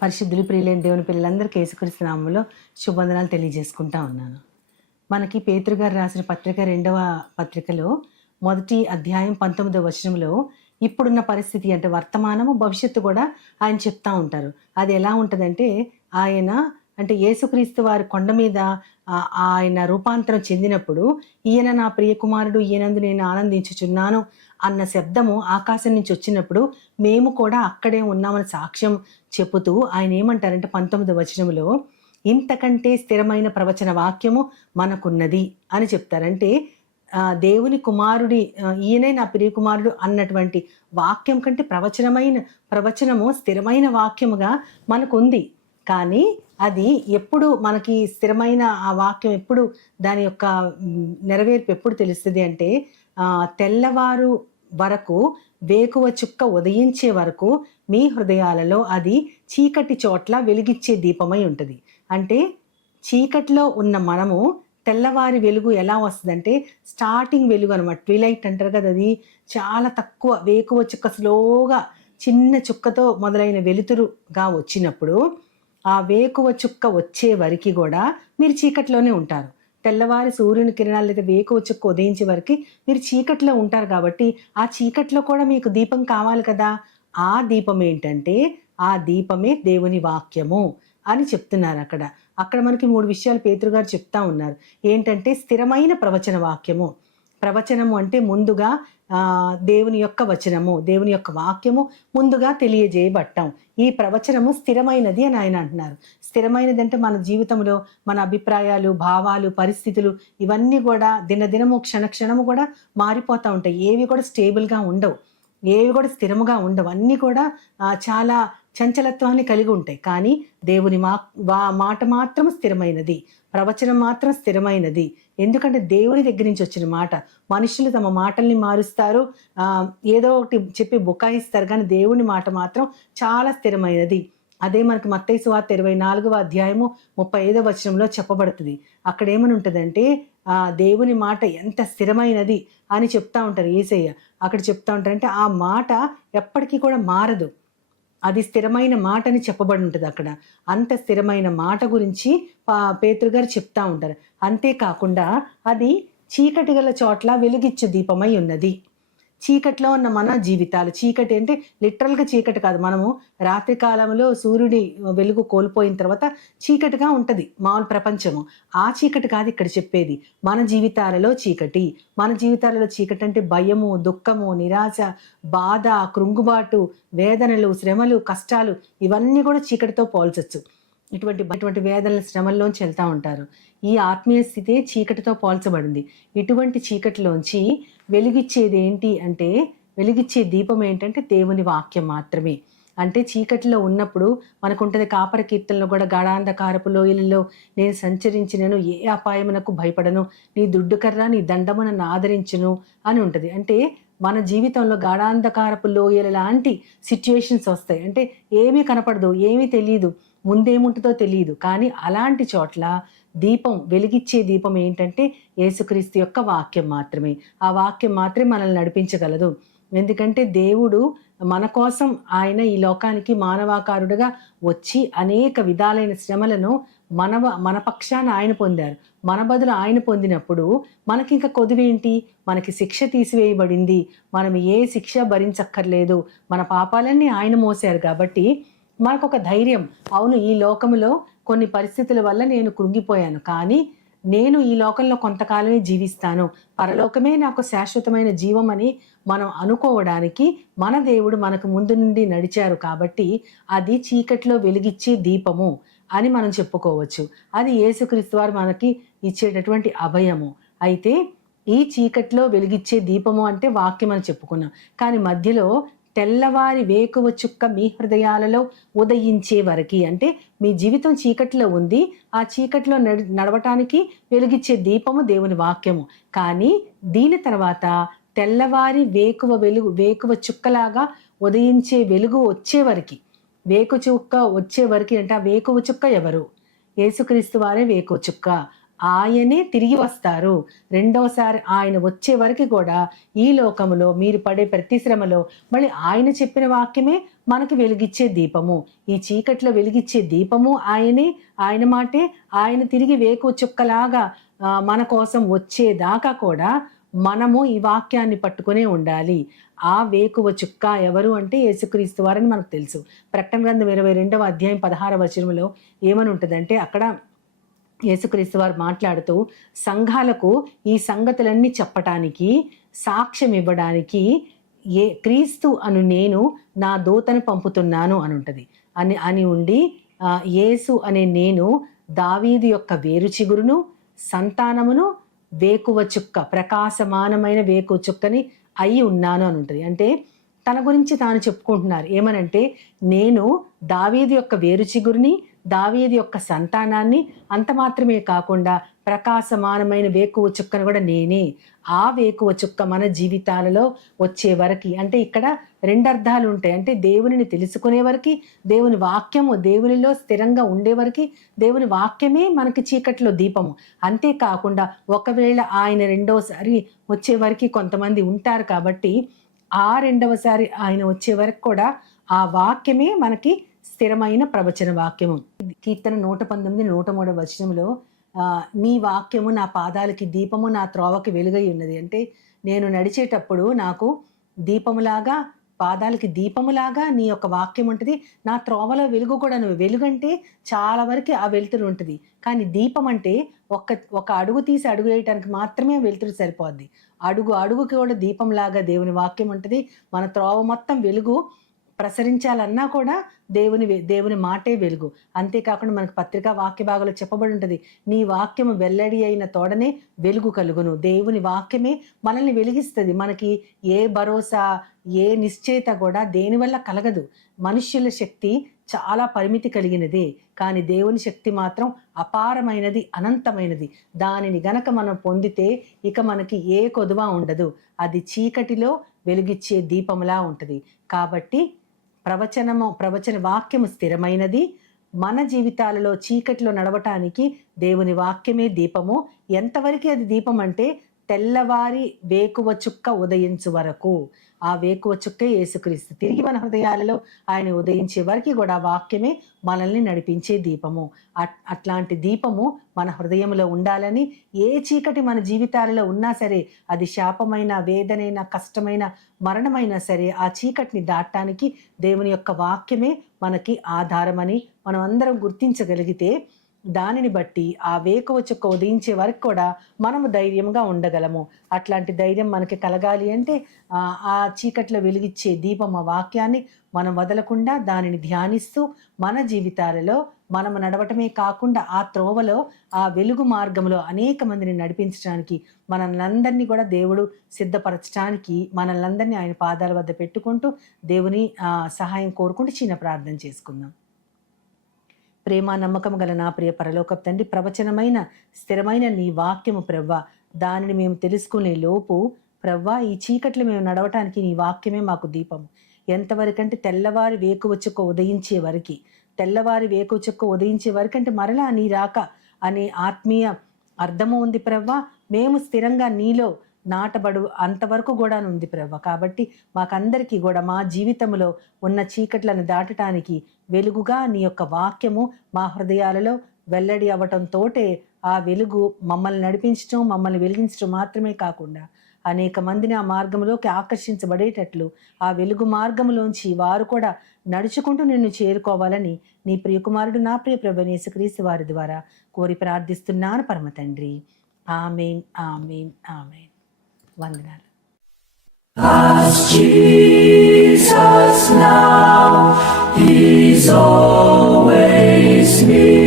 పరిశుద్ధులు ప్రియులైన దేవుని పిల్లలందరికీ యేసుక్రీస్తు నామములో శుభవందనాలు తెలియజేసుకుంటా ఉన్నాను. మనకి పేతురు గారు రాసిన పత్రిక 2వ పత్రికలో 1వ అధ్యాయం 19వ వచనంలో ఇప్పుడున్న పరిస్థితి అంటే వర్తమానము భవిష్యత్తు కూడా ఆయన చెప్తా ఉంటారు. అది ఎలా ఉంటుందంటే ఆయన అంటే యేసుక్రీస్తు వారి కొండ మీద ఆయన రూపాంతరం చెందినప్పుడు ఈయన నా ప్రియ కుమారుడు, ఈయనందు నేను ఆనందించుచున్నాను అన్న శబ్దము ఆకాశం నుంచి వచ్చినప్పుడు మేము కూడా అక్కడే ఉన్నామని సాక్ష్యం చెబుతూ ఆయన ఏమంటారంటే 19వ వచనంలో ఇంతకంటే స్థిరమైన ప్రవచన వాక్యము మనకున్నది అని చెప్తారంటే దేవుని కుమారుడి ఈయనే నా ప్రియ కుమారుడు అన్నటువంటి వాక్యం కంటే ప్రవచనము స్థిరమైన వాక్యముగా మనకుంది. కానీ అది ఎప్పుడు మనకి స్థిరమైన ఆ వాక్యం ఎప్పుడు దాని యొక్క నెరవేర్పు ఎప్పుడు తెలుస్తుంది అంటే తెల్లవారు వరకు వేకువ చుక్క ఉదయించే వరకు మీ హృదయాలలో అది చీకటి చోట్ల వెలిగిచ్చే దీపమై ఉంటుంది. అంటే చీకటిలో ఉన్న మనము తెల్లవారి వెలుగు ఎలా వస్తుందంటే స్టార్టింగ్ వెలుగు అనమాట, ట్విలైట్ అంటారు కదా, అది చాలా తక్కువ వేకువ చుక్క స్లోగా చిన్న చుక్కతో మొదలైన వెలుతురుగా వచ్చినప్పుడు ఆ వేకువ చుక్క వచ్చే వరకు కూడా మీరు చీకట్లోనే ఉంటారు. తెల్లవారి సూర్యుని కిరణాలు లేదా వేకువ చుక్క ఉదయించే వరకు మీరు చీకట్లో ఉంటారు. కాబట్టి ఆ చీకట్లో కూడా మీకు దీపం కావాలి కదా. ఆ దీపం ఏంటంటే ఆ దీపమే దేవుని వాక్యము అని చెప్తున్నారు. అక్కడ మనకి 3 విషయాలు పేతురు గారు చెప్తా ఉన్నారు. ఏంటంటే స్థిరమైన ప్రవచన వాక్యము. ప్రవచనము అంటే ముందుగా దేవుని యొక్క వచనము, దేవుని యొక్క వాక్యము ముందుగా తెలియజేయబట్టం. ఈ ప్రవచనము స్థిరమైనది అని ఆయన అంటున్నారు. స్థిరమైనది అంటే మన జీవితంలో మన అభిప్రాయాలు, భావాలు, పరిస్థితులు ఇవన్నీ కూడా దినదినము క్షణము కూడా మారిపోతూ ఉంటాయి. ఏవి కూడా స్టేబుల్గా ఉండవు, ఏవి కూడా స్థిరముగా ఉండవు. అన్నీ కూడా చాలా చంచలత్వాన్ని కలిగి ఉంటాయి. కానీ దేవుని మాట మాత్రం స్థిరమైనది, ప్రవచనం మాత్రం స్థిరమైనది. ఎందుకంటే దేవుని దగ్గర నుంచి వచ్చిన మాట. మనుషులు తమ మాటల్ని మారుస్తారు, ఏదో ఒకటి చెప్పి బుకాయిస్తారు, కానీ దేవుని మాట మాత్రం చాలా స్థిరమైనది. అదే మనకి మత్తయి సువార్త 24వ అధ్యాయము 35వ వచనంలో చెప్పబడుతుంది. అక్కడ ఏమని ఉంటుందంటే దేవుని మాట ఎంత స్థిరమైనది అని చెప్తా ఉంటారు యేసయ్య. అక్కడ చెప్తా ఉంటారంటే ఆ మాట ఎప్పటికీ కూడా మారదు, అది స్థిరమైన మాట అని చెప్పబడి ఉంటుంది అక్కడ. అంత స్థిరమైన మాట గురించి పేతురు గారు చెప్తా ఉంటారు. అంతేకాకుండా అది చీకటి గల చోట్ల వెలుగిచ్చే దీపమై ఉన్నది. చీకట్లో ఉన్న మన జీవితాలు, చీకటి అంటే లిటరల్గా చీకటి కాదు, మనము రాత్రి కాలంలో సూర్యుడి వెలుగు కోల్పోయిన తర్వాత చీకటిగా ఉంటుంది మామూలు ప్రపంచము. ఆ చీకటి కాదు ఇక్కడ చెప్పేది. మన జీవితాలలో చీకటి. మన జీవితాలలో చీకటి అంటే భయము, దుఃఖము, నిరాశ, బాధ, కృంగుబాటు, వేదనలు, శ్రమలు, కష్టాలు ఇవన్నీ కూడా చీకటితో పోల్చొచ్చు. ఇటువంటి వేదనల శ్రమల్లోంచి వెళ్తూ ఉంటారు. ఈ ఆత్మీయ స్థితే చీకటితో పోల్చబడింది. ఇటువంటి చీకటిలోంచి వెలిగిచ్చేది ఏంటి అంటే, వెలిగిచ్చే దీపం ఏంటంటే దేవుని వాక్యం మాత్రమే. అంటే చీకటిలో ఉన్నప్పుడు మనకుంటుంది కాపర కీర్తనలో కూడా గాఢాంధకారపు లోయలలో నేను సంచరించినను ఏ అపాయమునకు భయపడను, నీ దుడ్డుకర్ర నీ దండము నన్ను ఆదరించును అని ఉంటుంది. అంటే మన జీవితంలో గాఢాంధకారపు లోయల లాంటి సిచ్యువేషన్స్ వస్తాయి. అంటే ఏమీ కనపడదు, ఏమీ తెలియదు, ముందేముంటుందో తెలియదు. కానీ అలాంటి చోట్ల దీపం, వెలిగిచ్చే దీపం ఏంటంటే యేసుక్రీస్తు యొక్క వాక్యం మాత్రమే. ఆ వాక్యం మాత్రమే మనల్ని నడిపించగలదు. ఎందుకంటే దేవుడు మన కోసం ఆయన ఈ లోకానికి మానవాకారుడుగా వచ్చి అనేక విధాలైన శ్రమలను మన పక్షాన ఆయన పొందారు. మన బదులు ఆయన పొందినప్పుడు మనకి ఇంకా కొదువేంటి? మనకి శిక్ష తీసివేయబడింది, మనం ఏ శిక్ష భరించక్కర్లేదు, మన పాపాలన్నీ ఆయన మోసారు. కాబట్టి మనకు ఒక ధైర్యం, అవును ఈ లోకములో కొన్ని పరిస్థితుల వల్ల నేను కృంగిపోయాను, కానీ నేను ఈ లోకంలో కొంతకాలమే జీవిస్తాను, పరలోకమే నాకు శాశ్వతమైన జీవం అని మనం అనుకోవడానికి మన దేవుడు మనకు ముందు నుండి నడిచారు. కాబట్టి అది చీకట్లో వెలిగిచ్చే దీపము అని మనం చెప్పుకోవచ్చు. అది యేసుక్రీస్తు వారు మనకి ఇచ్చేటటువంటి అభయము. అయితే ఈ చీకట్లో వెలిగిచ్చే దీపము అంటే వాక్యం అని చెప్పుకున్నాం. కానీ మధ్యలో తెల్లవారి వేకువ చుక్క మీ హృదయాలలో ఉదయించే వరకు, అంటే మీ జీవితం చీకట్లో ఉంది, ఆ చీకట్లో నడవటానికి వెలిగిచ్చే దీపము దేవుని వాక్యము. కానీ దీని తర్వాత తెల్లవారి వేకువ చుక్కలాగా ఉదయించే వెలుగు వచ్చే వరకు, వేకు చుక్క వచ్చే వరకు అంటే ఆ వేకువ చుక్క ఎవరు? యేసుక్రీస్తు వారే వేకువ చుక్క. ఆయనే తిరిగి వస్తారు. రెండోసారి ఆయన వచ్చే వరకు కూడా ఈ లోకములో మీరు పడే ప్రతి శ్రమలో మళ్ళీ ఆయన చెప్పిన వాక్యమే మనకు వెలిగిచ్చే దీపము. ఈ చీకట్లో వెలిగిచ్చే దీపము ఆయనే, ఆయన మాటే. ఆయన తిరిగి వేకు చుక్కలాగా మన కోసం వచ్చేదాకా కూడా మనము ఈ వాక్యాన్ని పట్టుకునే ఉండాలి. ఆ వేకువ చుక్క ఎవరు అంటే యేసుక్రీస్తు వారని మనకు తెలుసు. ప్రకటన గ్రంథం 22వ అధ్యాయం 16వ వచనంలో ఏమని ఉంటుందంటే, అక్కడ యేసుక్రీస్తు వారు మాట్లాడుతూ సంఘాలకు ఈ సంగతులన్నీ చెప్పటానికి, సాక్ష్యం ఇవ్వడానికి క్రీస్తు అను నేను నా దూతను పంపుతున్నాను అని ఉంటుంది అని ఉండి, యేసు అనే నేను దావీదు యొక్క వేరు చిగురును, సంతానమును, వేకువ చుక్క, ప్రకాశమానమైన వేకువ చుక్కని అయి ఉన్నాను అని ఉంటుంది. అంటే తన గురించి తాను చెప్పుకుంటున్నారు. ఏమనంటే, నేను దావీదు యొక్క వేరు చిగురిని, దావీదు యొక్క సంతానాన్ని, అంత మాత్రమే కాకుండా ప్రకాశమానమైన వేకువ చుక్కను కూడా నేనే. ఆ వేకువ చుక్క మన జీవితాలలో వచ్చే వరకు, అంటే ఇక్కడ రెండు అర్థాలు ఉంటాయి. అంటే దేవునిని తెలుసుకునే వరకు, దేవుని వాక్యము దేవునిలో స్థిరంగా ఉండే వరకు, దేవుని వాక్యమే మనకి చీకట్లో దీపము. అంతేకాకుండా ఒకవేళ ఆయన రెండోసారి వచ్చే వరకు కొంతమంది ఉంటారు కాబట్టి, ఆ రెండవసారి ఆయన వచ్చే వరకు కూడా ఆ వాక్యమే మనకి స్థిరమైన ప్రవచన వాక్యము. కీర్తన 119, 103 వచనంలో నీ వాక్యము నా పాదాలకి దీపము, నా త్రోవకి వెలుగై ఉన్నది. అంటే నేను నడిచేటప్పుడు నాకు దీపములాగా, పాదాలకి దీపములాగా నీ యొక్క వాక్యం ఉంటుంది. నా త్రోవలో వెలుగు కూడా నువ్వు. వెలుగంటే చాలా వరకు ఆ వెలుతురు ఉంటుంది. కానీ దీపం అంటే ఒక అడుగు తీసి అడుగు వేయటానికి మాత్రమే వెలుతురు సరిపోద్ది. అడుగుకి కూడా దీపంలాగా దేవుని వాక్యం ఉంటుంది. మన త్రోవ మొత్తం వెలుగు ప్రసరించాలన్నా కూడా దేవుని మాటే వెలుగు. అంతేకాకుండా మనకు పత్రికా వాక్య భాగంలో చెప్పబడి ఉంటుంది, నీ వాక్యము వెల్లడి అయిన తోడనే వెలుగు కలుగును. దేవుని వాక్యమే మనల్ని వెలిగిస్తుంది. మనకి ఏ భరోసా, ఏ నిశ్చయిత కూడా దేనివల్ల కలగదు. మనుష్యుల శక్తి చాలా పరిమితి కలిగినదే, కానీ దేవుని శక్తి మాత్రం అపారమైనది, అనంతమైనది. దానిని గనక మనం పొందితే ఇక మనకి ఏ కొదువ ఉండదు. అది చీకటిలో వెలుగిచ్చే దీపములా ఉంటుంది. కాబట్టి ప్రవచన వాక్యము స్థిరమైనది. మన జీవితాలలో చీకటిలో నడవటానికి దేవుని వాక్యమే దీపము. ఎంతవరకు అది దీపం అంటే, తెల్లవారి వేకువ చుక్క ఉదయించు వరకు. ఆ వేకువ చుక్కే యేసుక్రీస్తు. తిరిగి మన హృదయాలలో ఆయన ఉదయించే వరకు కూడా వాక్యమే మనల్ని నడిపించే దీపము. అట్లాంటి దీపము మన హృదయంలో ఉండాలని, ఏ చీకటి మన జీవితాలలో ఉన్నా సరే, అది శాపమైన, వేదనైన, కష్టమైన, మరణమైనా సరే, ఆ చీకటిని దాటడానికి దేవుని యొక్క వాక్యమే మనకి ఆధారమని మనం అందరం గుర్తించగలిగితే, దానిని బట్టి ఆ వేకువ చుక్క ఉదయించే వరకు కూడా మనము ధైర్యంగా ఉండగలము. అట్లాంటి ధైర్యం మనకి కలగాలి అంటే ఆ చీకట్లో వెలిగిచ్చే దీపం, ఆ వాక్యాన్ని మనం వదలకుండా దానిని ధ్యానిస్తూ మన జీవితాలలో మనము నడవటమే కాకుండా ఆ త్రోవలో, ఆ వెలుగు మార్గంలో అనేక మందిని నడిపించడానికి, మనల్నందరినీ కూడా దేవుడు సిద్ధపరచడానికి మనల్నందరినీ ఆయన పాదాల వద్ద పెట్టుకుంటూ దేవుని సహాయం కోరుకుంటూ చిన్న ప్రార్థన చేసుకుందాం. ప్రేమ నమ్మకం గల నా ప్రియ పరలోకపు తండ్రి, ప్రవచనమైన స్థిరమైన నీ వాక్యము ప్రవ్వా, దానిని మేము తెలుసుకునే లోపు ప్రవ్వా, ఈ చీకట్లు మేము నడవటానికి నీ వాక్యమే మాకు దీపము. ఎంతవరకంటే తెల్లవారి వేకువ చుక్క ఉదయించే వరకు. తెల్లవారి వేకువ చుక్క ఉదయించే వరకంటే మరలా నీ రాక అనే ఆత్మీయ అర్థము ఉంది ప్రవ్వా. మేము స్థిరంగా నీలో నాటబడు అంతవరకు కూడా ఉంది ప్రవ్వ. కాబట్టి మాకందరికీ కూడా మా జీవితంలో ఉన్న చీకట్లను దాటడానికి వెలుగుగా నీ యొక్క వాక్యము మా హృదయాలలో వెల్లడి అవ్వటంతోటే ఆ వెలుగు మమ్మల్ని నడిపించడం, మమ్మల్ని వెలిగించడం మాత్రమే కాకుండా అనేక మందిని ఆ మార్గంలోకి ఆకర్షించబడేటట్లు, ఆ వెలుగు మార్గంలోంచి వారు కూడా నడుచుకుంటూ నిన్ను చేరుకోవాలని నీ ప్రియకుమారుడు నా ప్రియ ప్రభువైన యేసుక్రీస్తు వారి ద్వారా కోరి ప్రార్థిస్తున్నాను పరమ తండ్రి. ఆమేన్, ఆమేన్, ఆమేన్. వందనాలు. As Jesus now, He's always near.